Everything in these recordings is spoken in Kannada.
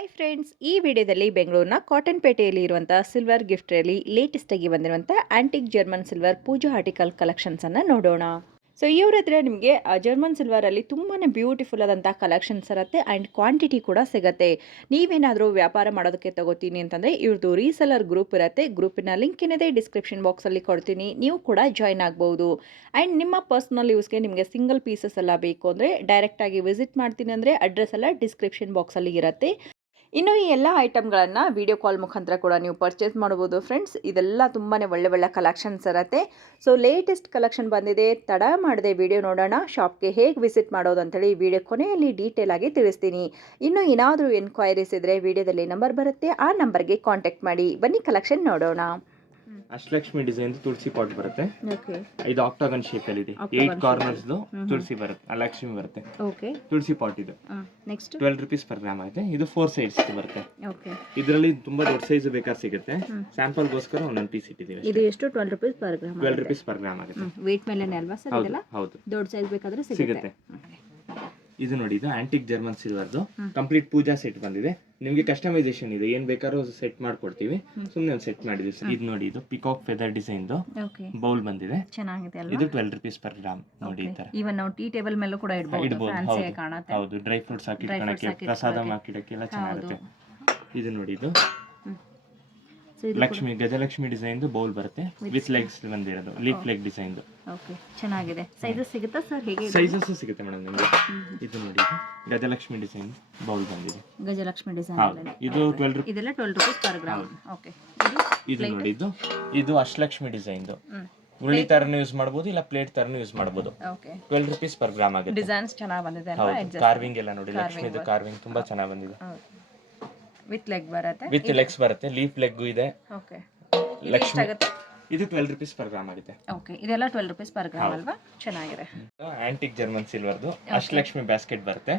ಹಾಯ್ ಫ್ರೆಂಡ್ಸ್, ಈ ವಿಡಿಯೋದಲ್ಲಿ ಬೆಂಗಳೂರಿನ ಕಾಟನ್ಪೇಟೆಯಲ್ಲಿ ಇರುವಂಥ ಸಿಲ್ವರ್ ಗಿಫ್ಟ್ರಿಯಲ್ಲಿ ಲೇಟೆಸ್ಟ್ ಆಗಿ ಬಂದಿರುವಂಥ ಆಂಟಿಕ್ ಜರ್ಮನ್ ಸಿಲ್ವರ್ ಪೂಜಾ ಆರ್ಟಿಕಲ್ ಕಲೆಕ್ಷನ್ಸ್ ಅನ್ನು ನೋಡೋಣ. ಸೊ ಇವ್ರ ಹತ್ರ ನಿಮಗೆ ಜರ್ಮನ್ ಸಿಲ್ವರಲ್ಲಿ ತುಂಬಾ ಬ್ಯೂಟಿಫುಲ್ ಆದಂಥ ಕಲೆಕ್ಷನ್ಸ್ ಇರುತ್ತೆ ಆ್ಯಂಡ್ ಕ್ವಾಂಟಿಟಿ ಕೂಡ ಸಿಗುತ್ತೆ. ನೀವೇನಾದರೂ ವ್ಯಾಪಾರ ಮಾಡೋದಕ್ಕೆ ತಗೋತೀನಿ ಅಂತಂದರೆ ಇವ್ರದ್ದು ರೀಸೆಲ್ಲರ್ ಗ್ರೂಪ್ ಇರುತ್ತೆ. ಗ್ರೂಪಿನ ಲಿಂಕ್ ಏನಿದೆ ಡಿಸ್ಕ್ರಿಪ್ಷನ್ ಬಾಕ್ಸಲ್ಲಿ ಕೊಡ್ತೀನಿ, ನೀವು ಕೂಡ ಜಾಯ್ನ್ ಆಗ್ಬೋದು. ಆ್ಯಂಡ್ ನಿಮ್ಮ ಪರ್ಸ್ನಲ್ ಯೂಸ್ಗೆ ನಿಮಗೆ ಸಿಂಗಲ್ ಪೀಸಸ್ ಎಲ್ಲ ಬೇಕು ಅಂದರೆ ಡೈರೆಕ್ಟಾಗಿ ವಿಸಿಟ್ ಮಾಡ್ತೀನಿ ಅಂದರೆ ಅಡ್ರೆಸ್ ಎಲ್ಲ ಡಿಸ್ಕ್ರಿಪ್ಷನ್ ಬಾಕ್ಸಲ್ಲಿ ಇರುತ್ತೆ. ಇನ್ನು ಈ ಎಲ್ಲ ಐಟಮ್ಗಳನ್ನು ವಿಡಿಯೋ ಕಾಲ್ ಮುಖಾಂತರ ಕೂಡ ನೀವು ಪರ್ಚೇಸ್ ಮಾಡ್ಬೋದು ಫ್ರೆಂಡ್ಸ್. ಇದೆಲ್ಲ ತುಂಬಾ ಒಳ್ಳೆ ಕಲೆಕ್ಷನ್ಸ್ ಇರುತ್ತೆ. ಸೊ ಲೇಟೆಸ್ಟ್ ಕಲೆಕ್ಷನ್ ಬಂದಿದೆ, ತಡ ಮಾಡದೆ ವಿಡಿಯೋ ನೋಡೋಣ. ಶಾಪ್ಗೆ ಹೇಗೆ ವಿಸಿಟ್ ಮಾಡೋದು ಅಂತೇಳಿ ವಿಡಿಯೋ ಕೊನೆಯಲ್ಲಿ ಡೀಟೇಲ್ ಆಗಿ ತಿಳಿಸ್ತೀನಿ. ಇನ್ನು ಏನಾದರೂ ಎನ್ಕ್ವೈರೀಸ್ ಇದ್ದರೆ ವಿಡಿಯೋದಲ್ಲಿ ನಂಬರ್ ಬರುತ್ತೆ, ಆ ನಂಬರ್ಗೆ ಕಾಂಟ್ಯಾಕ್ಟ್ ಮಾಡಿ. ಬನ್ನಿ ಕಲೆಕ್ಷನ್ ನೋಡೋಣ. ಅಷ್ಟಲಕ್ಷ್ಮಿ ಡಿಸೈನ್ ತುಳಸಿ ಪಾಟ್ ಬರುತ್ತೆ. ಇದು ಆಕ್ಟಾಗನ್ ಶೇಪ್ ಅಲ್ಲಿ ಇದೆ. 8 ಕಾರ್ನರ್ಸ್ ತುಳಸಿ ಬರುತ್ತೆ, ಲಕ್ಷ್ಮಿ ಬರುತ್ತೆ. ತುಳಸಿ ಪಾಟ್ ಇದು ನೆಕ್ಸ್ಟ್ 12 ರೂಪೀಸ್ ಪರ್ ಗ್ರಾಮ್ ಆಗುತ್ತೆ. ಇದು 4 ಸೈಡ್ಸ್ ಬರುತ್ತೆ. ಇದರಲ್ಲಿ ತುಂಬಾ ದೊಡ್ಡ ಸೈಜ್ ಬೇಕಾದ್ರೆ ಸಿಗುತ್ತೆ. ಸ್ಯಾಂಪಲ್ ಗೋಸ್ಕರ ಒಂದೊಂದು ಪೀಸ್ ಇಟ್ಟಿದ್ದೀವಿ. ಇದು ಎಷ್ಟು 12 rupees per gram? 12 rupees per gram ಆಗುತ್ತೆ. ವೇಟ್ ಮೇಲೆನೇ ಅಲ್ವಾ ಸರ್ ಇದೆಲ್ಲ? ಹೌದು, ದೊಡ್ಡ ಸೈಜ್ ಬೇಕಾದ್ರೆ ಸಿಗುತ್ತೆ. ಇದು ನೋಡಿ, ಇದು ಆಂಟಿಕ್ ಜರ್ಮನ್ ಸಿಲ್ವರ್ದು ಕಂಪ್ಲೀಟ್ ಪೂಜಾ ಸೆಟ್ ಬಂದಿದೆ. ನಿಮಗೆ ಕಸ್ಟಮೈಸೇಷನ್ ಇದೆ, ಏನ್ ಬೇಕಾದ್ರೂ ಸೆಟ್ ಮಾಡ್ಕೊಡ್ತೀವಿ. ಸುಮ್ಮನೆ ಒಂದು ಸೆಟ್ ಮಾಡಿದ್ವಿ. ಇದು ನೋಡಿ, ಇದು ಪಿಕಾಕ್ ಫೆದರ್ ಡಿಸೈನ್ ಬೌಲ್ ಬಂದಿದೆ. ಚೆನ್ನಾಗಿದೆ. ಇದು 12 ರೂಪೀಸ್ ಪರ್ ಗ್ರಾಮ್. ನೋಡಿ ಈ ತರ ಇವನ್ ನಾವು ಟೀ ಟೇಬಲ್ ಮೇಲೂ ಕೂಡ ಇಡಬಹುದು. ಹೌದು, ಡ್ರೈ ಫ್ರೂಟ್ಸ್ ಹಾಕಿಡಕ್ಕೆ, ಪ್ರಸಾದ ಹಾಕಿಡಕ್ಕೆ ಎಲ್ಲ ಚೆನ್ನಾಗಿರುತ್ತೆ. ಇದು ನೋಡಿ, ಇದು ಲಕ್ಷ್ಮಿ ಗಜಲಕ್ಷ್ಮಿ ಡಿಸೈನ್ ಬೌಲ್ ಬರುತ್ತೆ ವಿತ್ ಲೆಗ್ಸ್ ಬಂದಿರೋದು, ಲೀಫ್ ಲೆಗ್ ಡಿಸೈನ್. ಓಕೆ, ಚೆನ್ನಾಗಿದೆ. ಸೈಜಸ್ ಸಿಗುತ್ತಾ ಸರ್? ಹೇಗೆ ಸೈಜಸ್ ಸಿಗುತ್ತೆ ಮೇಡಮ್ ನಿಮಗೆ. ಇದು ನೋಡಿ, ಗಜಲಕ್ಷ್ಮಿ ಡಿಸೈನ್ ಬೌಲ್ ಬಂದಿದೆ. ಗಜಲಕ್ಷ್ಮಿ ಡಿಸೈನ್ ಇದು 12 ರೂಪಾಯಿ. ಇದೆಲ್ಲ 12 ರೂಪಾಯಿ ಪರ್ ಗ್ರಾಮ್. ಓಕೆ, ಇದು ನೋಡಿ, ಇದು ಅಷ್ಟಲಕ್ಷ್ಮಿ ಡಿಸೈನ್. ಉರುಳಿ ತರನು ಯೂಸ್ ಮಾಡಬಹುದು, ಇಲ್ಲ ಪ್ಲೇಟ್ ತರನು ಯೂಸ್ ಮಾಡಬಹುದು. 12 ರೂಪೀಸ್ ಪರ್ ಗ್ರಾಮ್ ಆಗುತ್ತೆ. ಡಿಸೈನ್ಸ್ ಚೆನ್ನಾಗಿ ಬಂದಿದೆ ಅಲ್ವಾ? ಕಾರ್ವಿಂಗ್ ಎಲ್ಲ ನೋಡಿ, ಲಕ್ಷ್ಮಿದು ಕಾರ್ವಿಂಗ್ ತುಂಬಾ ಚೆನ್ನಾಗಿ ಬಂದಿದೆ. ವಿತ್ ಲೆಗ್ ಬರುತ್ತೆ, ವಿತ್ ಲೆಗ್ಸ್ ಬರುತ್ತೆ, ಲೀಫ್ ಲೆಗ್ ಇದೆ. ಓಕೆ, ಲಕ್ಷ್ಮಿ ಇದು 12 ರೂಪೀಸ್ ಪರ್ ಗ್ರಾಮ್ ಆಗುತ್ತೆ. ಓಕೆ, ಇದೆಲ್ಲ 12 ರೂಪೀಸ್ ಪರ್ ಗ್ರಾಮ್ ಅಲ್ವಾ? ಚೆನ್ನಾಗಿದೆ. ಆಂಟಿಕ್ ಜರ್ಮನ್ ಸಿಲ್ವರ್ದು ಅಷ್ಟಲಕ್ಷ್ಮಿ ಬ್ಯಾಸ್ಕೆಟ್ ಬರುತ್ತೆ.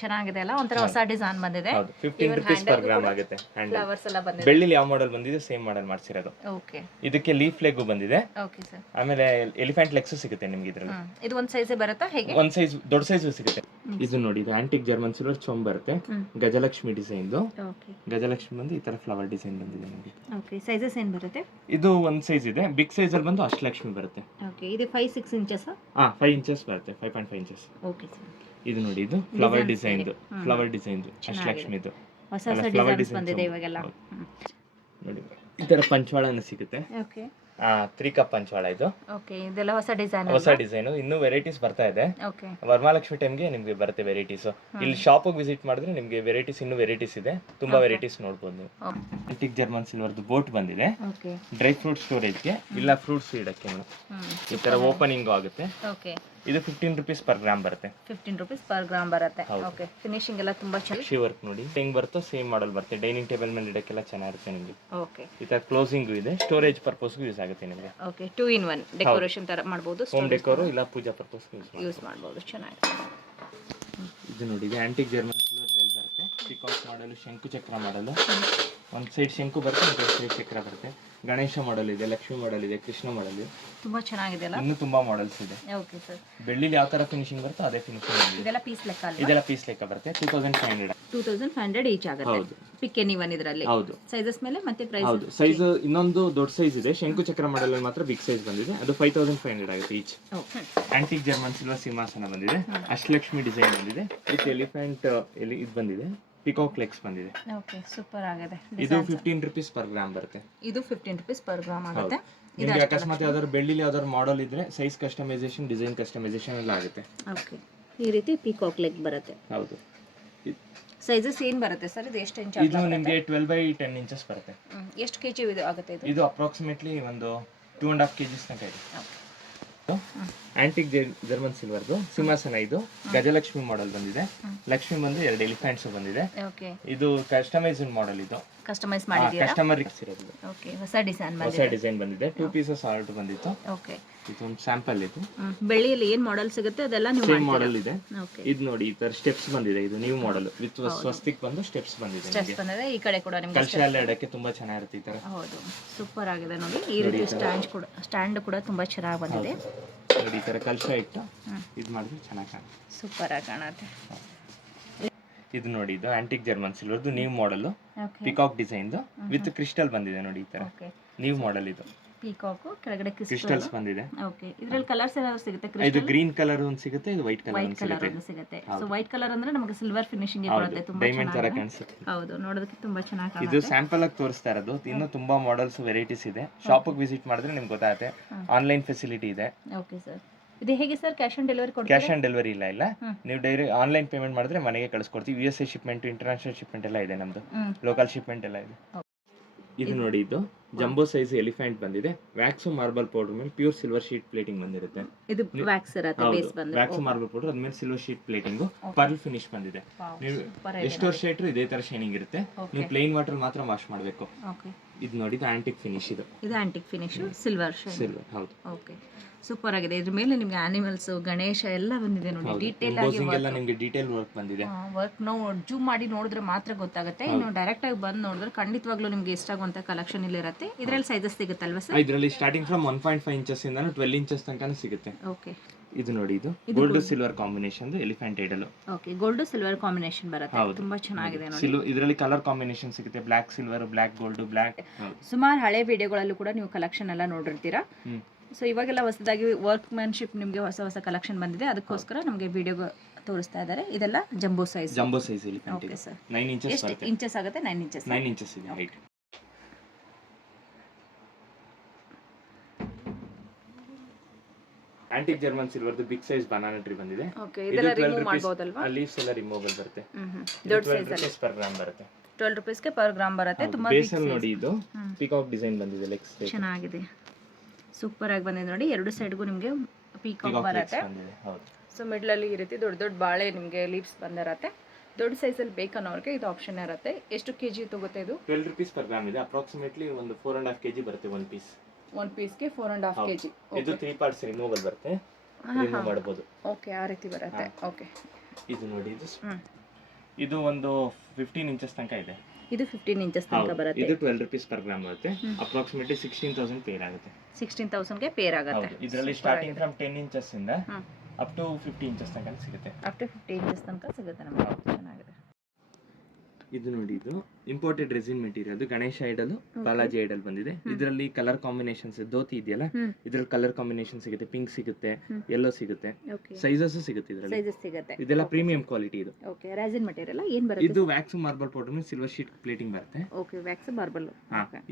ಚೆನ್ನಾಗಿದೆ ಅಲ್ಲ, ಒಂಥರ ಹೊಸ ಡಿಸೈನ್ ಬಂದಿದೆ. 15 ರೂಪೀಸ್ ಪರ್ ಗ್ರಾಮ್ ಆಗುತ್ತೆ. ಫ್ಲವರ್ಸ್ ಎಲ್ಲ ಬಂದಿದೆ. ಬೆಳ್ಳಿಲಿ ಯಾವ ಮಾಡೆಲ್ ಬಂದಿದೆ ಸೇಮ್ ಮಾಡೆಲ್ ಮಾಡಿಸಿರೋದು. ಓಕೆ, ಇದಕ್ಕೆ ಲೀಫ್ ಲೆಗ್ ಬಂದಿದೆ. Okay sir. ಆಮೇಲೆ ಎಲಿಫೆಂಟ್ ಲೆಗ್ಸ್ ಸಿಗುತ್ತೆ ನಿಮಗೆ ಇದರಲ್ಲಿ. ಇದು ಒಂದು ಸೈಜ್ ಬರುತ್ತಾ ಹೇಗೆ? ಒಂದು ಸೈಜ್, ದೊಡ್ಡ ಸೈಜ್ ಸಿಗುತ್ತೆ. ಇದು ನೋಡಿ, ಇದು ಆಂಟಿಕ್ ಜರ್ಮನ್ ಸಿಲ್ವರ್ ಚೊಂಬ್ ಬರುತ್ತೆ. ಗಜಲಕ್ಷ್ಮಿ ಡಿಸೈನ್. ಗಜಲಕ್ಷ್ಮಿ ಬಂದು ಈ ತರ ಫ್ಲವರ್ ಡಿಸೈನ್ ಬಂದಿದೆ ನಿಮಗೆ. ಓಕೆ, ಸೈಜಸ್ ಏನು ಬರುತ್ತೆ? ಇದು ಒಂದು ಸೈಜ್ ಇದೆ, ಬಿಗ್ ಸೈಜ್ ಅಲ್ಲಿ ಬಂದು ಅಷ್ಟಲಕ್ಷ್ಮಿ ಬರುತ್ತೆ. ಓಕೆ, ಇದು 5-6 ಇಂಚಸ್? 5 ಇಂಚಸ್ ಬರುತ್ತೆ, 5.5 ಇಂಚಸ್. Okay sir. ಇದು ನೋಡಿ, ಇದು ಫ್ಲವರ್ ಡಿಸೈನ್, ಫ್ಲವರ್ ಡಿಸೈನ್ ಅಷ್ಟಲಕ್ಷ್ಮಿದು. ಹೊಸ ಡಿಸೈನ್ಸ್ ಬಂದಿದೆ ಇವಾಗೆಲ್ಲ. ನೋಡಿ, ಈ ತರ ಪಂಚವಾಳನ ಸಿಗುತ್ತೆ. ಓಕೆ, 3 ಕಪ್ ಪಂಚವಾಳ ಇದು. ಓಕೆ, ಇದೆಲ್ಲ ಹೊಸ ಡಿಸೈನ್. ಹೊಸ ಡಿಸೈನ್, ಇನ್ನೂ ವೆರೈಟೀಸ್ ಬರ್ತಾ ಇದೆ. ಓಕೆ, ವರಮಹಾಲಕ್ಷ್ಮಿ ಟೈಮ್ಗೆ ನಿಮಗೆ ಬರುತ್ತೆ ವೆರೈಟೀಸ್. ಇಲ್ಲಿ ಶಾಪಿಗೆ ವಿಸಿಟ್ ಮಾಡಿದ್ರೆ ನಿಮಗೆ ವೆರೈಟೀಸ್, ಇನ್ನೂ ವೆರೈಟೀಸ್ ಇದೆ, ತುಂಬಾ ವೆರೈಟೀಸ್ ನೋಡಬಹುದು ನೀವು. ಆಂಟಿಕ್ ಜರ್ಮನ್ ಸಿಲ್ವರ್ದು ಬೋಟ್ ಬಂದಿದೆ. ಓಕೆ, ಡ್ರೈ ಫ್ರೂಟ್ ಸ್ಟೋರೇಜ್ಗೆ ಇಲ್ಲ ಫ್ರೂಟ್ಸ್ ಇಡಕ್ಕೆ ಈ ತರ ಓಪನಿಂಗ್ ಆಗುತ್ತೆ. ಓಕೆ, ಇದು 15 ರೂಪೀಸ್ ಪರ್ ಗ್ರಾಮ್ ಬರುತ್ತೆ. 15 ರೂಪೀಸ್ ಪರ್ ಗ್ರಾಮ್ ಬರುತ್ತೆ. ಓಕೆ, ಫಿನಿಶಿಂಗ್ ಎಲ್ಲ ತುಂಬಾ ಚೆನ್ನಾಗಿ. ಶಿ ವರ್ಕ್ ನೋಡಿ, ಹೆಂಗ್ ಬರುತ್ತೋ ಸೇಮ್ ಮಾಡೆಲ್ ಬರುತ್ತೆ. ಡೈನಿಂಗ್ ಟೇಬಲ್ ಮೇಲೆ ಇಡಕ್ಕೆಲ್ಲ ಚೆನ್ನಾಗಿರುತ್ತೆ ನಿಮಗೆ. ಓಕೆ, ಈ ತರ ಕ್ಲೋಸಿಂಗ್ ಇದೆ, ಸ್ಟೋರೇಜ್ ಪರ್ಪಸ್ಗೂ ಯೂಸ್ ಆಗುತ್ತೆ ನಿಮಗೆ. ಓಕೆ, 2 in 1 ಡೆಕೋರೇಷನ್ ತರ ಮಾಡಬಹುದು. ಹೋಮ್ ಡೆಕೋರ್ ಇಲ್ಲ ಪೂಜಾ ಪರ್ಪಸ್ ಯೂಸ್ ಮಾಡಬಹುದು. ಚೆನ್ನಾಗಿದೆ. ಇದು ನೋಡಿ, ಇದು ಆಂಟಿಕ್ ಜರ್ಮನ್ ಸಿಲ್ವರ್ ಬೆಲ್ ಬರುತ್ತೆ. ಪಿಕಾಕ್ ಮಾಡಲು, ಶಂಕು ಚಕ್ರ ಮಾಡಲು. ಒಂದು ಸೈಡ್ ಶಂಕು ಬರುತ್ತೆ, ಒಂದು ಸೈಡ್ ಚಕ್ರ ಬರುತ್ತೆ. ಗಣೇಶ ಮಾಡೆಲ್ ಇದೆ, ಲಕ್ಷ್ಮಿ ಮಾಡೆಲ್ ಇದೆ, ಕೃಷ್ಣ ಮಾಡೆಲ್ ಇದೆ. ತುಂಬಾ ಚೆನ್ನಾಗಿದೆ ಅಲ್ಲ? ಇನ್ನೂ ತುಂಬಾ ಮಾಡೆಲ್ಸ್ ಇದೆ. Okay sir. ಬೆಳ್ಳಿಲಿ ಯಾವ ತರ ಫಿನಿಶಿಂಗ್ ಬರುತ್ತೋ ಅದೇ ಫಿನಿಶಿಂಗ್ ಇದೆ. ಇದೆಲ್ಲ ಪೀಸ್ ಲೆಕ್ಕ ಅಲ್ವಾ? ಇದೆಲ್ಲ ಪೀಸ್ ಲೆಕ್ಕ ಬರುತ್ತೆ. 2500 ಈಚ್ ಆಗುತ್ತೆ. ಹೌದು, ಪಿಕ್ ಎನಿ ಒನ್ ಇದರಲ್ಲಿ. ಹೌದು, ಸೈಜಸ್ ಮೇಲೆ ಮತ್ತೆ ಪ್ರೈಸ್. ಹೌದು, ಸೈಜ್ ಇನ್ನೊಂದು ದೊಡ್ಡ ಸೈಜ್ ಇದೆ, ಶಂಕು ಚಕ್ರ ಮಾಡೆಲ್ ಅಲ್ಲಿ ಮಾತ್ರ ಬಿಗ್ ಸೈಜ್ ಬಂದಿದೆ. ಅದು 5500 ಆಗುತ್ತೆ ಈಚ್. ಆಂಟಿಕ್ ಜರ್ಮನ್ ಸಿಲ್ವರ್ ಸಿಂಹಾಸನ ಬಂದಿದೆ. ಅಷ್ಟಲಕ್ಷ್ಮಿ ಡಿಸೈನ್ ಬಂದಿದೆ. ವಿತ್ ಎಲಿಫೆಂಟ್ ಇದು ಬಂದಿದೆ, ಪಿಕಾಕ್ ಲೆಗ್ಸ್ ಬಂದಿದೆ. ಓಕೆ, ಸೂಪರ್ ಆಗಿದೆ. ಇದು 15 ರೂಪೀಸ್ ಪರ್ ಗ್ರಾಮ್ ಬರುತ್ತೆ. ಇದು 15 ರೂಪೀಸ್ ಪರ್ ಗ್ರಾಮ್ ಆಗುತ್ತೆ. ನಿಮಗೆ ಅಕಸ್ಮಾತ್ ಯಾವ್ದಾದ್ರು ಬೆಳ್ಳಿಲಿ ಯಾವ್ದಾದ್ರು ಮಾಡೆಲ್ ಇದ್ರೆ ಸೈಜ್ ಕಸ್ಟಮೈಸೇಷನ್, ಡಿಸೈನ್ ಕಸ್ಟಮೈಸೇಷನ್ ಎಲ್ಲ ಆಗುತ್ತೆ. ಓಕೆ, ಈ ರೀತಿ ಪಿಕಾಕ್ ಲೆಗ್ ಬರುತ್ತೆ. ಹೌದು. ಸೈಜಸ್ ಏನು ಬರುತ್ತೆ ಸರ್? ಇದು ಎಷ್ಟು ಇಂಚ್? ಇದು ನಿಮಗೆ 12 by 10 ಇಂಚಸ್ ಬರುತ್ತೆ. ಎಷ್ಟು ಕೆಜಿ ಇದು ಆಗುತ್ತೆ? ಇದು ಅಪ್ರಾಕ್ಸಿಮೇಟ್ಲಿ ಒಂದು 2.5 kgs ತನಕ ಇದೆ. ಆಂಟಿಕ್ ಜರ್ಮನ್ ಸಿಲ್ವರ್ದು ಸಿಂಹಾಸನ. ಇದು ಗಜಲಕ್ಷ್ಮಿ ಮಾಡೆಲ್ ಬಂದಿದೆ. ಲಕ್ಷ್ಮಿ ಬಂದು 2 ಎಲಿಫೆಂಟ್ಸ್ ಬಂದಿದೆ. ಇದು ಕಸ್ಟಮೈಸ್ಡ್ ಮಾಡೆಲ್. ಇದು ಕಸ್ಟಮೈಸ್ ಮಾಡಿದ್ದೀರಾ? ಕಸ್ಟಮರ್ ರಿಕ್ಸ್ ಇರೋದು. ಓಕೆ, ಹೊಸ ಡಿಸೈನ್ ಬಂದಿದೆ. 2 ಪೀಸಸ್ ಆರ್ಟ್ ಬಂದಿತ್ತು. ಓಕೆ, ಇದು ಒಂದು ಸ್ಯಾಂಪಲ್. ಇದು ಬೆಳ್ಳಿಯಲ್ಲಿ ಏನು ಮಾಡೆಲ್ ಸಿಗುತ್ತೆ ಅದೆಲ್ಲ ನೀವು ಸೇಮ್ ಮಾಡೆಲ್ ಇದೆ. ಇದು ನೋಡಿ, ಈ ತರ ಸ್ಟೆಪ್ಸ್ ಬಂದಿದೆ. ಇದು ನ್ಯೂ ಮಾಡೆಲ್ ವಿತ್ ಸ್ವಸ್ತಿಕ್ ಬಂದು ಸ್ಟೆಪ್ಸ್ ಬಂದಿದೆ. ಸ್ಟೆಪ್ಸ್ ಬಂದಿದೆ. ಈ ಕಡೆ ಕೂಡ ನಿಮಗೆ ಕಲಶ ಎಲ್ಲ ಇಡಕ್ಕೆ ತುಂಬಾ ಚೆನ್ನಾಗಿರುತ್ತೆ ಈ ತರ. ಹೌದು, ಸೂಪರ್ ಆಗಿದೆ ನೋಡಿ. ಈ ರೀತಿ ಸ್ಟ್ಯಾಂಡ್ ಕೂಡ ತುಂಬಾ ಚೆನ್ನಾಗಿ ಬಂದಿದೆ ನೋಡಿ. ಈ ತರ ಕಲಶ ಇಟ್ಟು ಇದು ಮಾಡಿದ್ರೆ ಚೆನ್ನಾಗಿ ಕಾಣುತ್ತೆ. ಸೂಪರ್ ಆಗಿ ಕಾಣುತ್ತೆ. ಇದು ನೋಡಿ, ಇದು ಆಂಟಿಕ್ ಜರ್ಮನ್ ಸಿಲ್ವರ್ದು new model, peacock design with crystal ಬಂದಿದೆ ನೋಡಿ. ಈ ತರ ನ್ಯೂ ಮಾಡೆಲ್ ಇದು. ಪೀಕಾಕ್ ಕೆಳಗಡೆ ಕ್ರಿಸ್ಟಲ್ಸ್ ಬಂದಿದೆ. ಓಕೆ, ಇದರಲ್ಲಿ ಕಲರ್ಸ್ ಏನಾದ್ರು ಸಿಗುತ್ತೆ? ಇದು ಗ್ರೀನ್ ಕಲರ್ ಒಂದು ಸಿಗುತ್ತೆ, ಇದು ವೈಟ್ ಕಲರ್ ಒಂದು ಸಿಗುತ್ತೆ. ಸೊ ವೈಟ್ ಕಲರ್ ಅಂದ್ರೆ ನಮಗೆ ಸಿಲ್ವರ್ ಫಿನಿಶಿಂಗ್ ಕೊಡುತ್ತೆ, ತುಂಬಾ ಡೈಮಂಡ್ ತರ ಕಾಣಿಸುತ್ತೆ. ಹೌದು, ನೋಡೋದಕ್ಕೆ ತುಂಬಾ ಚೆನ್ನಾಗಿ ಕಾಣುತ್ತೆ. ಇದು ಸ್ಯಾಂಪಲ್ ಆಗಿ ತೋರಿಸ್ತಾ ಇರೋದು, ಇನ್ನು ತುಂಬಾ ಮಾಡೆಲ್ಸ್ ವೆರೈಟೀಸ್ ಇದೆ. ಶಾಪ್ ವಿಸಿಟ್ ಮಾಡಿದ್ರೆ ನಿಮ್ಗೆ ಗೊತ್ತಾಗುತ್ತೆ. ಆನ್ಲೈನ್ ಫೆಸಿಲಿಟಿ ಇದೆ. ಓಕೆ ಸರ್, ಇದು ಹೇಗೆ ಸರ್? ಕ್ಯಾಶ್ ಆನ್ ಡೆಲಿವರಿ ಕೊಡ್ತೀರಾ? ಕ್ಯಾಶ್ ಆನ್ ಡೆಲಿವರಿ ಇಲ್ಲ. ನೀವು ಡೈರೆಕ್ಟ್ ಆನ್ಲೈನ್ ಪೇಮೆಂಟ್ ಮಾಡಿದ್ರೆ ಮನೆಗೆ ಕಳಿಸ್ಕೊಡ್ತೀವಿ. USA ಶಿಪ್ಮೆಂಟ್, ಇಂಟರ್ನ್ಯಾಷನಲ್ ಶಿಪ್ಮೆಂಟ್ ಎಲ್ಲ ಇದೆ ನಮ್ದು, ಲೋಕಲ್ ಶಿಪ್ಮೆಂಟ್ ಎಲ್ಲ ಇದೆ. ಇದು ನೋಡಿ, ಇದು ಜಂಬೋ ಸೈಜ್ ಎಲಿಫೆಂಟ್ ಬಂದಿದೆ. ವ್ಯಾಕ್ಸ್ ಮಾರ್ಬಲ್ ಪೌಡರ್ ಮೇಲೆ ಪ್ಯೂರ್ ಸಿಲ್ವರ್ ಶೀಟ್ ಪ್ಲೇಟಿಂಗ್ ಬಂದಿರುತ್ತೆ. ಇದು ವ್ಯಾಕ್ಸ್ ಇರುತ್ತೆ, ಬೇಸ್ ಬಂದಿದೆ. ವ್ಯಾಕ್ಸ್ ಮಾರ್ಬಲ್ ಪೌಡರ್ ಅದ್ಮೇಲೆ silver sheet plating, pearl finish ಬಂದಿದೆ. ನೀವು ಎಷ್ಟು ವರ್ಷ ಇಟ್ಟರು ಇದೇ ತರ ಶೈನಿಂಗ್ ಇರುತ್ತೆ. ನೀವು ಪ್ಲೇನ್ ವಾಟರ್ ಮಾತ್ರ ವಾಶ್ ಮಾಡಬೇಕು. ಇದು ನೋಡಿ, ಇದು ಆಂಟಿಕ್ ಫಿನಿಶ್. ಇದು ಆಂಟಿಕ್ ಫಿನಿಶ್, ಸಿಲ್ವರ್ ಸಿಲ್ವರ್. ಹೌದು. ಓಕೆ, ಸೂಪರ್ ಆಗಿದೆ. ಇದ್ರ ಮೇಲೆ ನಿಮಗೆ ಆನಿಮಲ್ಸ್, ಗಣೇಶ ಎಲ್ಲ ಬಂದಿದೆ ನೋಡಿ. ಡೀಟೇಲ್ ಆಗಿ ನಿಮಗೆ ಡೀಟೇಲ್ ವರ್ಕ್ ಬಂದಿದೆ. ವರ್ಕ್ ನಾವು ಜೂಮ್ ಮಾಡಿ ನೋಡಿದ್ರೆ ಮಾತ್ರ ಗೊತ್ತಾಗುತ್ತೆ. ಇನ್ನು ಡೈರೆಕ್ಟ್ ಆಗಿ ಬಂದು ನೋಡಿದ್ರೆ ಖಂಡಿತವಾಗ್ಲೂ ನಿಮಗೆ ಇಷ್ಟ ಆಗುವಂತ ಕಲೆಕ್ಷನ್ ಇಲ್ಲಿ ಇರುತ್ತೆ. ಇದರಲ್ಲಿ ಸೈಜಸ್ ಸಿಗುತ್ತಲ್ವಾ ಸರ್? ಇದರಲ್ಲಿ ಸ್ಟಾರ್ಟಿಂಗ್ ಫ್ರಮ್ 1.5 ಇಂಚಸ್ ಇಂದ 12 ಇಂಚಸ್ ತನಕ ಸಿಗುತ್ತೆ. ಓಕೆ, ಇದು ನೋಡಿ, ಇದು gold silver combination elephant idol. Okay, gold silver combination ಬರುತ್ತೆ, ತುಂಬಾ ಚೆನ್ನಾಗಿದೆ ನೋಡಿ. ಇದರಲ್ಲಿ ಕಲರ್ ಕಾಂಬಿನೇಷನ್ ಸಿಗುತ್ತೆ, black silver, black gold, black. ಸುಮಾರು ಹಳೆ ವಿಡಿಯೋಗಳಲ್ಲೂ ಕೂಡ ನೀವು ಕಲೆಕ್ಷನ್ ಎಲ್ಲ ನೋಡಿರ್ತೀರಾ. ಸೊ ಇವಾಗೆಲ್ಲ ಹೊಸದಾಗಿ ವರ್ಕ್ಮ್ಯಾನ್ಶಿಪ್ ನಿಮಗೆ ಹೊಸ ಹೊಸ ಕಲೆಕ್ಷನ್ ಬಂದಿದೆ, ಅದಕ್ಕೋಸ್ಕರ ನಮಗೆ ವಿಡಿಯೋ ತೋರಿಸ್ತಾ ಇದ್ದಾರೆ. ಇದೆಲ್ಲ jumbo size elephant. Okay sir, 9 inches ಎಷ್ಟು ಇಂಚಸ್ ಆಗುತ್ತೆ? 9 ಇಂಚಸ್. 9 ಇಂಚಸ್ ಇದೆ ಹೈಟ್. ಆಂಟಿಕ್ ಜರ್ಮನ್ ಸಿಲ್ವರ್ದು ಬಿಗ್ ಸೈಜ್ ಬನಾನಾ ಟ್ರೀ ಬಂದಿದೆ. ಓಕೆ, ಇದೆಲ್ಲ ರಿಮೂವ್ ಮಾಡಬಹುದಲ್ವಾ? ಲೀವ್ಸ್ ಎಲ್ಲ ರಿಮೂವಬಲ್ ಬರುತ್ತೆ. ದೊಡ್ಡ ಸೈಜ್ ಅಲ್ಲಿ per gram ಬರುತ್ತೆ. 12 ರೂಪೀಸ್ಗೆ ಪರ್ ಗ್ರಾಮ್ ಬರುತ್ತೆ. ತುಂಬಾ ಬೇಸ್ ಅಲ್ಲಿ ನೋಡಿ, ಇದು ಪಿಕಾಕ್ ಡಿಸೈನ್ ಬಂದಿದೆ. ಲೆಗ್ಸ್ ಚೆನ್ನಾಗಿದೆ, ಸೂಪರ್ ಆಗಿ ಬಂದಿದೆ ನೋಡಿ. ಎರಡು ಸೈಡ್ಗೂ ನಿಮಗೆ ಪಿಕಾಕ್ ಬರುತ್ತೆ. ಹೌದು. ಸೊ ಮಿಡ್ಲ್ ಅಲ್ಲಿ ಈ ರೀತಿ ದೊಡ್ಡ ದೊಡ್ಡ ಬಾಳೆ ನಿಮಗೆ ಲೀವ್ಸ್ ಬಂದಿರುತ್ತೆ. ದೊಡ್ಡ ಸೈಜ್ ಅಲ್ಲಿ ಬೇಕನ್ನೋರಿಗೆ ಇದು ಆಪ್ಷನ್ ಇರುತ್ತೆ. ಎಷ್ಟು ಕೆಜಿ ತಗೋತೆ ಇದು? 12 ರೂಪೀಸ್ per gram ಇದೆ. ಅಪ್ರಾಕ್ಸಿಮೇಟ್ಲಿ ಒಂದು 4.5 kg ಬರುತ್ತೆ ಒಂದು ಪೀಸ್. ಒಂದು ಪೀಸ್ಗೆ 4.5 kg. ಇದು 3 parts ರಿಮೂವಬಲ್ ಬರುತ್ತೆ, ರಿಮೂವ್ ಮಾಡಬಹುದು. ಓಕೆ, ಆ ರೀತಿ ಬರುತ್ತೆ. ಓಕೆ, ಇದು ನೋಡಿ, ಇದು ಒಂದು 15 ಇಂಚಸ್ ತನಕ ಇದೆ. ಇದು 15 ಇಂಚಸ್ ತನಕ ಬರುತ್ತೆ. ಇದು 12 ರೂಪೀಸ್ per gram ಬರುತ್ತೆ. ಅಪ್ರಾಕ್ಸಿಮೇಟ್ಲಿ 16,000 ಪೇರ್ ಆಗುತ್ತೆ. 16,000 ಗೆ ಪೇರ್ ಆಗುತ್ತೆ. ಇದರಲ್ಲಿ ಸ್ಟಾರ್ಟಿಂಗ್ ಫ್ರಮ್ 10 ಇಂಚಸ್ ಇಂದ ಅಪ್ ಟು 50 ಇಂಚಸ್ ತನಕ ಸಿಗುತ್ತೆ. ಅಪ್ ಟು 50 ಇಂಚಸ್ ತನಕ ಸಿಗುತ್ತೆ ನಮಗೆ. ಚೆನ್ನಾಗಿದೆ. ಇದು ನೋಡಿ, ಇದು imported resin material. Ganesha idol, Balaji idol ಬಂದಿದೆ. ಇದರಲ್ಲಿ ಕಲರ್ ಕಾಂಬಿನೇಷನ್ಸ್, ಧೋತಿ ಇದೆಯಲ್ಲ, ಇದ್ರಲ್ಲಿ ಕಲರ್ ಕಾಂಬಿನೇಷನ್ ಸಿಗುತ್ತೆ. ಪಿಂಕ್ ಸಿಗುತ್ತೆ, ಯೆಲ್ಲೋ ಸಿಗುತ್ತೆ, ಸೈಜಸ್ ಸಿಗುತ್ತೆ. ಇದರಲ್ಲಿ ಇದೆಲ್ಲ ಪ್ರೀಮಿಯಂ ಕ್ವಾಲಿಟಿ. ಇದು ಓಕೆ, ರೆಸಿನ್ ಮೆಟೀರಿಯಲ್ ಏನು ಬರುತ್ತೆ? ಇದು ವ್ಯಾಕ್ಸ್ ಮಾರ್ಬಲ್ ಪೌಡರ್ ಮೇಲೆ ಸಿಲ್ವರ್ ಶೀಟ್ ಪ್ಲೇಟಿಂಗ್ ಬರುತ್ತೆ. Okay, wax marble.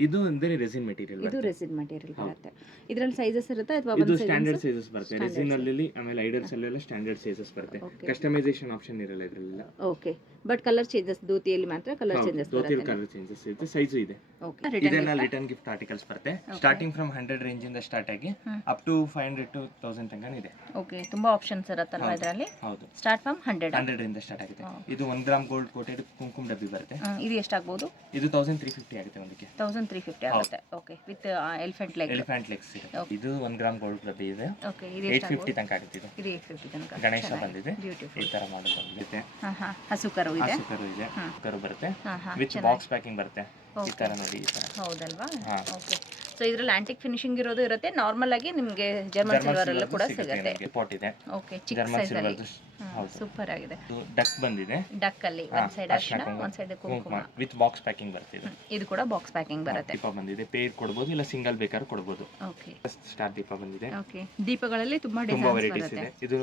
ಇದು ಅಂದ್ರೆ ರೆಸಿನ್ ಮೆಟೀರಿಯಲ್. ಇದು ರೆಸಿನ್ ಮೆಟೀರಿಯಲ್ ಬರುತ್ತೆ. ಇದರಲ್ಲಿ ಸೈಜಸ್ ಇರುತ್ತೆ ಅಥವಾ ಇದು ಸ್ಟ್ಯಾಂಡರ್ಡ್ ಸೈಜಸ್ ಬರುತ್ತೆ. ರೆಸಿನ್ ಅಲ್ಲಿ ಆಮೇಲೆ ಐಡಲ್ಸ್ ಅಲ್ಲೆಲ್ಲ ಸ್ಟ್ಯಾಂಡರ್ಡ್ ಸೈಜಸ್ ಬರುತ್ತೆ. ಕಸ್ಟಮೈಸೇಷನ್ ಆಪ್ಷನ್ ಇರಲ್ಲ ಇದರಲ್ಲ. ಓಕೆ, ಬಟ್ ಕಲರ್ ಚೇಂಜಸ್, ಧೋತಿಯಲ್ಲಿ ಮಾತ್ರ ಕಲರ್ ಚೇಂಜಸ್ ಬರುತ್ತೆ. ಕಲರ್ ಚೇಂಜಸ್ ಇದೆ, ಸೈಜ್ ಇದೆ. ಓಕೆ, ಇದೆಲ್ಲ ರಿಟರ್ನ್ ಗಿಫ್ಟ್ ಆರ್ಟಿಕಲ್ಸ್ ಬರುತ್ತೆ. ಸ್ಟಾರ್ಟಿಂಗ್ ಫ್ರಮ್ 100 ರೇಂಜ್ ಇಂದ ಸ್ಟಾರ್ಟ್ ಆಗಿ ಅಪ್ ಟು 500 to 1000 ತನಕ ಇದೆ. ಓಕೆ, ತುಂಬಾ ಆಪ್ಷನ್ಸ್ ಇರುತ್ತಲ್ವಾ ಇದರಲ್ಲಿ? ಹೌದು, ಸ್ಟಾರ್ಟ್ ಫ್ರಮ್ 100 ಇಂದ ಸ್ಟಾರ್ಟ್ ಆಗುತ್ತೆ. ಇದು 1 ಗ್ರಾಮ್ ಗೋಲ್ಡ್ ಕೋಟೆಡ್ ಕುಂಕುಮ ಡಬ್ಬಿ ಬರುತ್ತೆ. ಇದು ಎಷ್ಟಾಗಬಹುದು? ಇದು 1350 ಆಗುತ್ತೆ ಒಂದಕ್ಕೆ. 1350 ಆಗುತ್ತೆ. ಓಕೆ, ವಿತ್ ಎಲಿಫೆಂಟ್ ಲೆಗ್ಸ್ ಇದೆ. ಇದು 1 ಗ್ರಾಮ್ ಗೋಲ್ಡ್ ಡಬ್ಬಿ ಇದೆ. ಓಕೆ, ಇದು 850 ತನಕ ಆಗುತ್ತೆ. ಇದು 850 ತನಕ. ಗಣೇಶ ಬಂದಿದೆ, ಈ ತರ ಮಾಡಲ್ ಬಂದಿದೆ. ಹಸುಕರು ಇದೆ, ಕರು ಬರುತ್ತೆ, ವಿತ್ ಬಾಕ್ಸ್ ಪ್ಯಾಕಿಂಗ್ ಬರುತ್ತೆ. ಈ ತರ ನೋಡಿ, ಈ ತರ. ಹೌದಲ್ವಾ? ಓಕೆ, ಸೊ ಇದರಲ್ಲಿ ಆಂಟಿಕ್ ಫಿನಿಶಿಂಗ್ ಇರೋದು ಇರುತ್ತೆ. ನಾರ್ಮಲ್ ಆಗಿ ನಿಮಗೆ ಜರ್ಮನ್ ಸಿಲ್ವರ್ ಅಲ್ಲೂ ಕೂಡ ಸಿಗುತ್ತೆ. ಪಾಟ್ ಇದೆ. ಓಕೆ, ಚಿಕ್ಕ ಸೈಜ್ ಅಲ್ಲಿ. ಸೂಪರ್ ಆಗಿದೆ. ಡಕ್ ಬಂದಿದೆ. ಡಕ್ ಅಲ್ಲಿ ಒಂದ್ ಸೈಡ್ ಅರಿಶಿನ, ಒಂದ್ ಸೈಡ್ ಕುಂಕುಮ, ವಿತ್ ಬಾಕ್ಸ್ ಪ್ಯಾಕಿಂಗ್ ಬರುತ್ತೆ. ಇದು ಕೂಡ ಬಾಕ್ಸ್ ಪ್ಯಾಕಿಂಗ್ ಬರುತ್ತೆ. ದೀಪ ಬಂದಿದೆ, ಪೇರ್ ಕೊಡಬಹುದು ಇಲ್ಲ ಸಿಂಗಲ್ ಬೇಕಾದ್ರೂ ಕೊಡಬಹುದು. ಓಕೆ, ಸ್ಟಾರ್ ದೀಪ ಬಂದಿದೆ. ಓಕೆ, ದೀಪಗಳಲ್ಲಿ ತುಂಬಾ ವೆರೈಟೀಸ್ ಇದೆ. ಇದು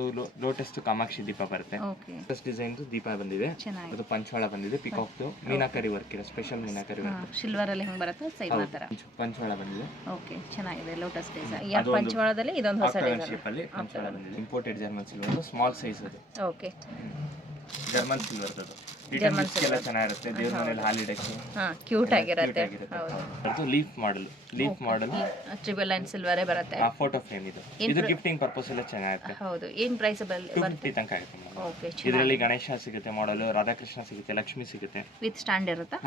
ಲೋಟಸ್ ಕಾಮಾಕ್ಷಿ ದೀಪ ಬರುತ್ತೆ. ಓಕೆ, ಡಿಸೈನ್ ದೀಪ ಬಂದಿದೆ. ಅದು ಪಂಚವಾಳ ಬಂದಿದೆ. ಪಿಕಾಕ್ ಮೀನಾಕರಿ ವರ್ಕ್ ಇರೋ ಸ್ಪೆಷಲ್ ಮೀನಾಕರಿ ವರ್ಕ್. ಸಿಲ್ವರ್ ಅಲ್ಲಿ ಹೆಂಗ್ ಬರುತ್ತೆ ಸೈಡ್ ಮಾತ್ರ. ಪಂಚವಾಳ ಬಂದಿದೆ. ಓಕೆ, ಚೆನ್ನಾಗಿದೆ. Lotus design. ಯಾ ಪಂಚವಾಳದಲ್ಲಿ ಇದೊಂದು ಹೊಸ ಡಿಸೈನ್. ಶೇಪ್ ಅಲ್ಲಿ ಪಂಚವಾಳ ಬಂದಿದೆ. Imported German silver, small size ಅದು. ಓಕೆ, ಜರ್ಮನ್ ಸಿಲ್ವರ್ ಅದು. ಜರ್ಮನ್ ಸಿಲ್ವರ್ ಚೆನ್ನಾಗಿರುತ್ತೆ. ದೇವರ ಮನೆಯಲ್ಲಿ ಹಾಲಿಡಕ್ಕೆ ಕ್ಯೂಟ್ ಆಗಿರುತ್ತೆ. ಅದು ಲೀಫ್ ಮಾಡೆಲ್ ಟ್ರಿಬಲ್ ಲೈನ್ ಸಿಲ್ವರೇ ಬರುತ್ತೆ. ಫೋಟೋ ಫ್ರೇಮ್ ಇದು. ಇದು ಗಿಫ್ಟಿಂಗ್ ಪರ್ಪಸ್ ಎಲ್ಲ ಚೆನ್ನಾಗಿರುತ್ತೆ. ಹೌದು, ಏನು ಪ್ರೈಸ್ ಬರುತ್ತೆ? 250 ತನಕ ಆಗುತ್ತೆ. ಓಕೆ, ಇದರಲ್ಲಿ ಗಣೇಶ ಸಿಗುತ್ತೆ, ಮಾಡೆಲ್ ರಾಧಾಕೃಷ್ಣ ಸಿಗುತ್ತೆ, ಲಕ್ಷ್ಮಿ ಸಿಗುತ್ತೆ. ವಿತ್ ಸ್ಟ್ಯಾಂಡ್ ಇರುತ್ತಾ?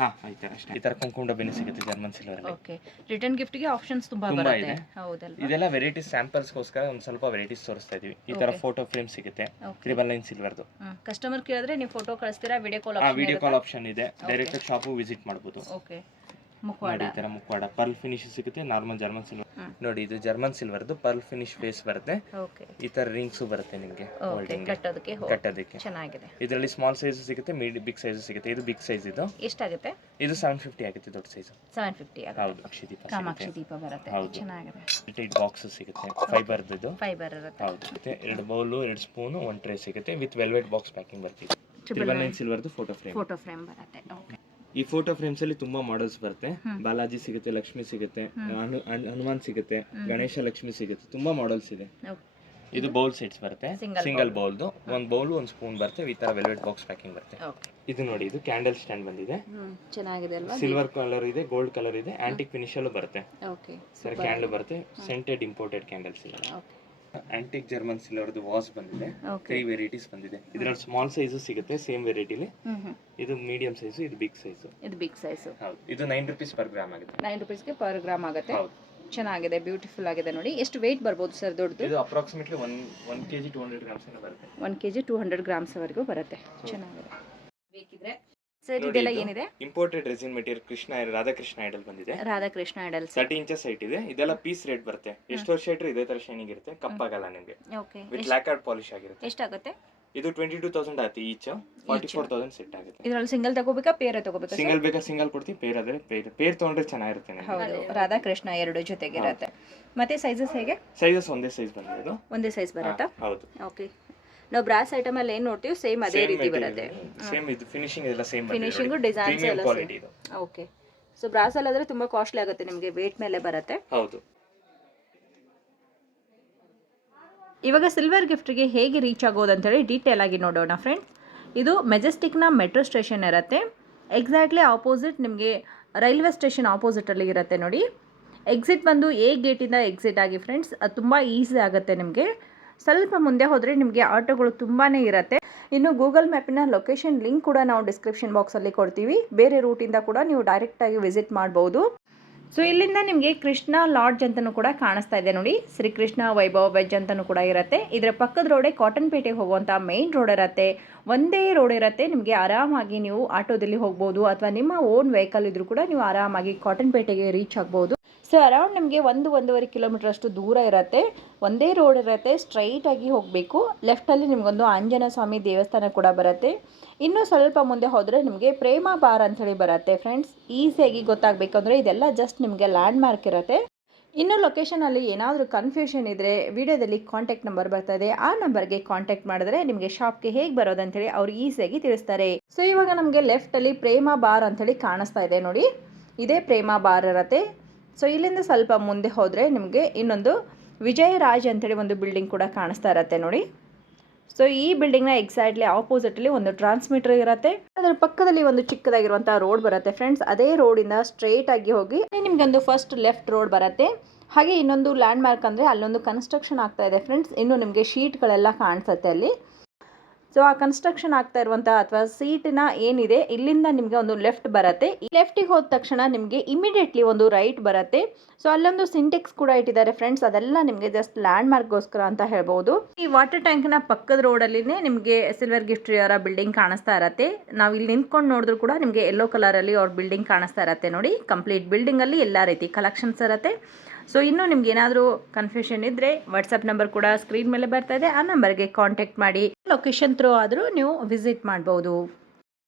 ಈ ತರ ಕುಂಕುಮ ಡಬ್ಬಿನೂ ಸಿಗುತ್ತೆ ಜರ್ಮನ್ ಸಿಲ್ವರ್ ಅಲ್ಲಿ. ಓಕೆ, ರಿಟರ್ನ್ ಗಿಫ್ಟ್ ಗೆ ಆಪ್ಷನ್ಸ್ ತುಂಬಾ ಬರುತ್ತೆ. ಹೌದಲ್ವಾ? ಇದೆಲ್ಲ ವೆರೈಟೀಸ್ ಸ್ಯಾಂಪಲ್ಸ್ ಗೋಸ್ಕರ ಒಂದು ಸ್ವಲ್ಪ ವೆರೈಟೀಸ್ ತೋರಿಸ್ತಾ ಇದೀವಿ. ಈ ತರ ಫೋಟೋ ಫ್ರೇಮ್ ಸಿಗುತ್ತೆ, ಟ್ರಿಬಲ್ ಲೈನ್ ಸಿಲ್ವರ್ದು. ಕಸ್ಟಮರ್ ಕೇಳಿದ್ರೆ ನೀವು ಫೋಟೋ ಕಳಿಸ್ತೀರಾ? ವಿಡಿಯೋ ಕಾಲ್ ಆಪ್ಷನ್ ಇದೆ. ಡೈರೆಕ್ಟ್ ಶಾಪ್ ವಿಸಿಟ್ ಮಾಡಬಹುದು. ಓಕೆ, ನೋಡಿ ಈ ತರ ಮುಖವಾಡ ಪರ್ಲ್ ಫಿನಿಶ್ ಸಿಗುತ್ತೆ. ನಾರ್ಮಲ್ ಜರ್ಮನ್ ಸಿಲ್ವರ್ ನೋಡಿ, ಇದು ಜರ್ಮನ್ ಸಿಲ್ವರ್ದು ಪರ್ಲ್ ಫಿನಿಶ್ ಫೇಸ್ ಬರುತ್ತೆ. ಈ ತರ ರಿಂಗ್ಸ್ ಬರುತ್ತೆ ನಿಮಗೆ ಕಟ್ಟೋದಕ್ಕೆ ಚೆನ್ನಾಗಿದೆ. ಇದರಲ್ಲಿ ಸ್ಮಾಲ್ ಸೈಜ್ ಸಿಗುತ್ತೆ, ಬಿಗ್ ಸೈಜ್ ಸಿಗುತ್ತೆ. ಇದು ಬಿಗ್ ಸೈಜ್. ಇದು ಎಷ್ಟಾಗುತ್ತೆ? ಇದು 750 ಆಗುತ್ತೆ. ದೊಡ್ಡ ಸೈಜ್ 750 ಆಗುತ್ತೆ. ಹೌದು, ಕಾಮಾಕ್ಷಿ ದೀಪ ಬರುತ್ತೆ. ಚೆನ್ನಾಗಿದೆ. ಇಟ್ ಬಾಕ್ಸ್ ಸಿಗುತ್ತೆ, ಫೈಬರ್ ಇರುತ್ತೆ. ಹೌದು, ಮತ್ತೆ 2 ಬೌಲ್, 2 ಸ್ಪೂನ್, 1 ಟ್ರೇ ಸಿಗುತ್ತೆ ವಿತ್ ವೆಲ್ವೆಟ್ ಬಾಕ್ಸ್ ಪ್ಯಾಕಿಂಗ್ ಬರ್ತಿದೆ. 999 ಸಿಲ್ವರ್ದು ಫೋಟೋ ಫ್ರೇಮ್ ಬರುತ್ತೆ. ಈ ಫೋಟೋ ಫ್ರೇಮ್ಸ್ ಅಲ್ಲಿ ತುಂಬಾ ಮಾಡೆಲ್ಸ್ ಬರುತ್ತೆ. ಬಾಲಾಜಿ ಸಿಗುತ್ತೆ, ಲಕ್ಷ್ಮಿ ಸಿಗುತ್ತೆ, ಹನುಮಾನ್ ಸಿಗುತ್ತೆ, ಗಣೇಶ ಲಕ್ಷ್ಮಿ ಸಿಗುತ್ತೆ. ತುಂಬಾ ಮಾಡೆಲ್ಸ್ ಇದೆ. ಇದು ಬೌಲ್ ಸೆಟ್ಸ್ ಬರುತ್ತೆ, ಸಿಂಗಲ್ ಬೌಲ್ದು. 1 ಬೌಲ್ 1 ಸ್ಪೂನ್ ಬರುತ್ತೆ. ಈ ತರ ವೆಲ್ವೆಟ್ ಬಾಕ್ಸ್ ಪ್ಯಾಕಿಂಗ್ ಬರುತ್ತೆ. ಇದು ನೋಡಿ, ಇದು ಕ್ಯಾಂಡಲ್ ಸ್ಟ್ಯಾಂಡ್ ಬಂದಿದೆ. ಚೆನ್ನಾಗಿದೆ ಅಲ್ವಾ? ಸಿಲ್ವರ್ ಕಲರ್ ಇದೆ, ಗೋಲ್ಡ್ ಕಲರ್ ಇದೆ, ಆಂಟಿಕ್ ಫಿನಿಶ್ ಅಲ್ಲೂ ಬರುತ್ತೆ. ಸರ್ ಕ್ಯಾಂಡಲ್ ಬರುತ್ತೆ, ಸೆಂಟೆಡ್ ಇಂಪೋರ್ಟೆಡ್ ಕ್ಯಾಂಡಲ್ಸ್ ಇದೆ. ಆಂಟಿಕ್ ಜರ್ಮನ್ ಸಿಲ್ವರ್ದು ವಾಸ್ ಬಂದಿದೆ. 3 ವೆರೈಟೀಸ್ ಬಂದಿದೆ. ಇದರಲ್ಲಿ ಸ್ಮಾಲ್ ಸೈಜ್ ಸಿಗುತ್ತೆ ಸೇಮ್ ವೆರೈಟಿಲಿ. ಇದು ಮೀಡಿಯಂ ಸೈಜ್, ಇದು ಬಿಗ್ ಸೈಜ್. ಹೌದು, ಇದು 9 ರೂಪೀಸ್ ಪರ್ ಗ್ರಾಮ್ ಆಗುತ್ತೆ. 9 ರೂಪೀಸ್ಗೆ ಪರ್ ಗ್ರಾಮ್ ಆಗುತ್ತೆ. ಚೆನ್ನಾಗಿದೆ, ಬ್ಯೂಟಿಫುಲ್ ಆಗಿದೆ ನೋಡಿ. ಎಷ್ಟು ವೆಯ್ಟ್ ಬರ್ಬೋದು ಸರ್ ದೊಡ್ಡದು? ಇದು ಅಪ್ರಾಕ್ಸಿಮೇಟ್ಲಿ 1 kg 200 ಗ್ರಾಮ್ಸ್ ಬರುತ್ತೆ. 1 kg 200 ಗ್ರಾಮ್ಸ್ ವರೆಗೂ ಬರುತ್ತೆ. ಚೆನ್ನಾಗಿದೆ. ಬೇಕಿದ್ರೆ ಸರ್ ಇದೆಲ್ಲ ಏನಿದೆ? Imported resin material Radhakrishna idol ಬಂದಿದೆ. ರಾಧಾಕೃಷ್ಣ ಐಡಲ್ 30 ಇಂಚಸ್ ಹೈಟ್ ಇದೆ. ಇದೆಲ್ಲ ಪೀಸ್ ರೇಟ್ ಬರುತ್ತೆ. ಎಷ್ಟು ವರ್ಷ ಇಟ್ಟರೆ ಇದೇ ತರ ಶೈನಿಂಗ್ ಇರುತ್ತೆ, ಕಪ್ಪಾಗಲ್ಲ ನಿಮಗೆ. ವಿತ್ ಲ್ಯಾಕರ್ಡ್ ಪಾಲಿಶ್ ಆಗಿರುತ್ತೆ. ಎಷ್ಟಾಗುತ್ತೆ? ಇದು 22,000 ಆಗುತ್ತೆ ಈಚ್. 44,000 ಸೆಟ್ ಆಗುತ್ತೆ. ಇದರಲ್ಲಿ ಸಿಂಗಲ್ ತಗೋಬೇಕಾ ಪೇರ್ ತಗೋಬೇಕಾ? ಸಿಂಗಲ್ ಬೇಕಾ ಸಿಂಗಲ್ ಕೊಡ್ತೀವಿ, ಪೇರ್ ಆದ್ರೆ ಪೇರ್ ತಗೊಂಡ್ರೆ ಚೆನ್ನಾಗಿರುತ್ತೆ. ಹೌದು, ರಾಧಾಕೃಷ್ಣ 2 ಜೊತೆಗೆ ಇರುತ್ತೆ. ಮತ್ತೆ ಸೈಜಸ್ ಹೇಗೆ? ಸೈಜಸ್ ಒಂದೇ ಸೈಜ್ ಬಂದಿದೆ. ಒಂದೇ ಸೈಜ್ ಬರುತ್ತಾ? ಹೌದು. ಓಕೆ. ನಾವು ಬ್ರಾಸ್ ಐಟಮ್ ಅಲ್ಲಿ ಏನು ನೋಡ್ತೀವಿ ಸೇಮ್ ಅದೇ ರೀತಿ ಬರುತ್ತೆ. ಸೇಮ್ ಇದು ಫಿನಿಶಿಂಗ್ ಎಲ್ಲ ಸೇಮ್ ಬರುತ್ತೆ. ಫಿನಿಶಿಂಗ್ ಡಿಸೈನ್ಸ್ ಎಲ್ಲ ಕ್ವಾಲಿಟಿ ಇದು. ಓಕೆ. ಸೊ ಬ್ರಾಸ್ ಅಲ್ಲಿ ಆದ್ರೆ ತುಂಬಾ ಕಾಸ್ಟ್ಲಿ ಆಗುತ್ತೆ ನಿಮಗೆ, ವೇಟ್ ಮೇಲೆ ಬರುತ್ತೆ. ಹೌದು. ಇವಾಗ ಸಿಲ್ವರ್ ಗಿಫ್ಟ್ಗೆ ಹೇಗೆ ರೀಚ್ ಆಗೋದು ಅಂತೇಳಿ ಡೀಟೇಲ್ ಆಗಿ ನೋಡೋಣ ಫ್ರೆಂಡ್ಸ್. ಇದು ಮೆಜೆಸ್ಟಿಕ್ನ ಮೆಟ್ರೋ ಸ್ಟೇಷನ್ ಇರುತ್ತೆ. ಎಕ್ಸಾಕ್ಟ್ಲಿ ಆಪೋಸಿಟ್ ನಿಮಗೆ ರೈಲ್ವೆ ಸ್ಟೇಷನ್ ಆಪೋಸಿಟಲ್ಲಿ ಇರುತ್ತೆ ನೋಡಿ. ಎಕ್ಸಿಟ್ ಬಂದು ಎ ಗೇಟಿಂದ ಎಕ್ಸಿಟ್ ಆಗಿ ಫ್ರೆಂಡ್ಸ್. ಅದು ತುಂಬ ಈಸಿ ಆಗುತ್ತೆ ನಿಮಗೆ. ಸ್ವಲ್ಪ ಮುಂದೆ ಹೋದರೆ ನಿಮಗೆ ಆಟೋಗಳು ತುಂಬಾ ಇರುತ್ತೆ. ಇನ್ನು ಗೂಗಲ್ ಮ್ಯಾಪಿನ ಲೊಕೇಶನ್ ಲಿಂಕ್ ಕೂಡ ನಾವು ಡಿಸ್ಕ್ರಿಪ್ಷನ್ ಬಾಕ್ಸಲ್ಲಿ ಕೊಡ್ತೀವಿ. ಬೇರೆ ರೂಟಿಂದ ಕೂಡ ನೀವು ಡೈರೆಕ್ಟಾಗಿ ವಿಸಿಟ್ ಮಾಡ್ಬೋದು. ಸೊ ಇಲ್ಲಿಂದ ನಿಮಗೆ ಕೃಷ್ಣ ಲಾಡ್ಜ್ ಅಂತಲೂ ಕೂಡ ಕಾಣಿಸ್ತಾ ಇದೆ ನೋಡಿ. ಶ್ರೀಕೃಷ್ಣ ವೈಭವ್ ವೆಜ್ ಅಂತಲೂ ಕೂಡ ಇರುತ್ತೆ. ಇದರ ಪಕ್ಕದ ರೋಡೇ ಕಾಟನ್ಪೇಟೆಗೆ ಹೋಗುವಂಥ ಮೇನ್ ರೋಡ್ ಇರುತ್ತೆ. ಒಂದೇ ರೋಡ್ ಇರುತ್ತೆ. ನಿಮಗೆ ಆರಾಮಾಗಿ ನೀವು ಆಟೋದಲ್ಲಿ ಹೋಗ್ಬೋದು, ಅಥವಾ ನಿಮ್ಮ ಓನ್ ವೆಹಿಕಲ್ ಇದ್ರೂ ಕೂಡ ನೀವು ಆರಾಮಾಗಿ ಕಾಟನ್ಪೇಟೆಗೆ ರೀಚ್ ಆಗ್ಬೋದು. ಸೊ ಅರೌಂಡ್ ನಿಮಗೆ 1-1.5 ಕಿಲೋಮೀಟರ್ ಅಷ್ಟು ದೂರ ಇರುತ್ತೆ. ಒಂದೇ ರೋಡ್ ಇರುತ್ತೆ, ಸ್ಟ್ರೈಟಾಗಿ ಹೋಗಬೇಕು. ಲೆಫ್ಟಲ್ಲಿ ನಿಮಗೊಂದು ಆಂಜನೇಯ ಸ್ವಾಮಿ ದೇವಸ್ಥಾನ ಕೂಡ ಬರುತ್ತೆ. ಇನ್ನೂ ಸ್ವಲ್ಪ ಮುಂದೆ ಹೋದರೆ ನಿಮಗೆ ಪ್ರೇಮ ಬಾರ್ ಅಂಥೇಳಿ ಬರುತ್ತೆ ಫ್ರೆಂಡ್ಸ್. ಈಸಿಯಾಗಿ ಗೊತ್ತಾಗಬೇಕಂದ್ರೆ ಇದೆಲ್ಲ ಜಸ್ಟ್ ನಿಮಗೆ ಲ್ಯಾಂಡ್ ಮಾರ್ಕ್ ಇರುತ್ತೆ. ಇನ್ನು ಲೊಕೇಶನಲ್ಲಿ ಏನಾದರೂ ಕನ್ಫ್ಯೂಷನ್ ಇದ್ದರೆ ವಿಡಿಯೋದಲ್ಲಿ ಕಾಂಟ್ಯಾಕ್ಟ್ ನಂಬರ್ ಬರ್ತದೆ. ಆ ನಂಬರ್ಗೆ ಕಾಂಟ್ಯಾಕ್ಟ್ ಮಾಡಿದ್ರೆ ನಿಮಗೆ ಶಾಪ್ಗೆ ಹೇಗೆ ಬರೋದಂಥೇಳಿ ಅವ್ರು ಈಸಿಯಾಗಿ ತಿಳಿಸ್ತಾರೆ. ಸೊ ಇವಾಗ ನಮಗೆ ಲೆಫ್ಟಲ್ಲಿ ಪ್ರೇಮ ಬಾರ್ ಅಂಥೇಳಿ ಕಾಣಿಸ್ತಾ ಇದೆ ನೋಡಿ. ಇದೇ ಪ್ರೇಮ ಬಾರ್ ಇರುತ್ತೆ. ಸೊ ಇಲ್ಲಿಂದ ಸ್ವಲ್ಪ ಮುಂದೆ ಹೋದರೆ ನಿಮಗೆ ಇನ್ನೊಂದು ವಿಜಯರಾಜ್ ಅಂಥೇಳಿ ಒಂದು ಬಿಲ್ಡಿಂಗ್ ಕೂಡ ಕಾಣಿಸ್ತಾ ಇರುತ್ತೆ ನೋಡಿ. ಸೊ ಈ ಬಿಲ್ಡಿಂಗ್ನ ಎಕ್ಸಾಕ್ಟ್ಲಿ ಆಪೋಸಿಟಲ್ಲಿ ಒಂದು ಟ್ರಾನ್ಸ್ಮಿಟರ್ ಇರುತ್ತೆ. ಅದರ ಪಕ್ಕದಲ್ಲಿ ಒಂದು ಚಿಕ್ಕದಾಗಿರುವಂಥ ರೋಡ್ ಬರುತ್ತೆ ಫ್ರೆಂಡ್ಸ್. ಅದೇ ರೋಡಿಂದ ಸ್ಟ್ರೇಟ್ ಆಗಿ ಹೋಗಿ ನಿಮಗೊಂದು ಫಸ್ಟ್ ಲೆಫ್ಟ್ ರೋಡ್ ಬರುತ್ತೆ. ಹಾಗೆ ಇನ್ನೊಂದು ಲ್ಯಾಂಡ್ ಮಾರ್ಕ್ ಅಂದರೆ ಅಲ್ಲೊಂದು ಕನ್ಸ್ಟ್ರಕ್ಷನ್ ಆಗ್ತಾ ಇದೆ ಫ್ರೆಂಡ್ಸ್. ಇನ್ನು ನಿಮಗೆ ಶೀಟ್ಗಳೆಲ್ಲ ಕಾಣಿಸುತ್ತೆ ಅಲ್ಲಿ. ಸೊ ಆ ಕನ್ಸ್ಟ್ರಕ್ಷನ್ ಆಗ್ತಾ ಇರುವಂಥ ಅಥವಾ ಸೀಟಿನ ಏನಿದೆ ಇಲ್ಲಿಂದ ನಿಮಗೆ ಒಂದು ಲೆಫ್ಟ್ ಬರುತ್ತೆ. ಈ ಲೆಫ್ಟಿಗೆ ಹೋದ ತಕ್ಷಣ ನಿಮಗೆ ಇಮಿಡಿಯೇಟ್ಲಿ ಒಂದು ರೈಟ್ ಬರುತ್ತೆ. ಸೊ ಅಲ್ಲೊಂದು ಸಿಂಟೆಕ್ಸ್ ಕೂಡ ಇಟ್ಟಿದ್ದಾರೆ ಫ್ರೆಂಡ್ಸ್. ಅದೆಲ್ಲ ನಿಮಗೆ ಜಸ್ಟ್ ಲ್ಯಾಂಡ್ ಮಾರ್ಕ್ಗೋಸ್ಕರ ಅಂತ ಹೇಳ್ಬೋದು. ಈ ವಾಟರ್ ಟ್ಯಾಂಕ್ನ ಪಕ್ಕದ ರೋಡಲ್ಲಿನೇ ನಿಮಗೆ ಸಿಲ್ವರ್ ಗಿಫ್ಟ್ರಿ ಅವರ ಬಿಲ್ಡಿಂಗ್ ಕಾಣಿಸ್ತಾ ಇರತ್ತೆ. ನಾವು ಇಲ್ಲಿ ನಿಂತ್ಕೊಂಡು ನೋಡಿದ್ರು ಕೂಡ ನಿಮಗೆ ಯೆಲ್ಲೋ ಕಲರಲ್ಲಿ ಅವ್ರ ಬಿಲ್ಡಿಂಗ್ ಕಾಣಿಸ್ತಾ ಇರತ್ತೆ ನೋಡಿ. ಕಂಪ್ಲೀಟ್ ಬಿಲ್ಡಿಂಗಲ್ಲಿ ಎಲ್ಲ ರೀತಿ ಕಲೆಕ್ಷನ್ಸ್ ಇರುತ್ತೆ. ಸೊ ಇನ್ನೂ ನಿಮ್ಗೆ ಏನಾದರೂ ಕನ್ಫ್ಯೂಷನ್ ಇದ್ದರೆ ವಾಟ್ಸಪ್ ನಂಬರ್ ಕೂಡ ಸ್ಕ್ರೀನ್ ಮೇಲೆ ಬರ್ತಾ ಇದೆ. ಆ ನಂಬರ್ಗೆ ಕಾಂಟ್ಯಾಕ್ಟ್ ಮಾಡಿ ಲೊಕೇಶನ್ ಥ್ರೂ ಆದರೂ ನೀವು ವಿಸಿಟ್ ಮಾಡ್ಬೋದು.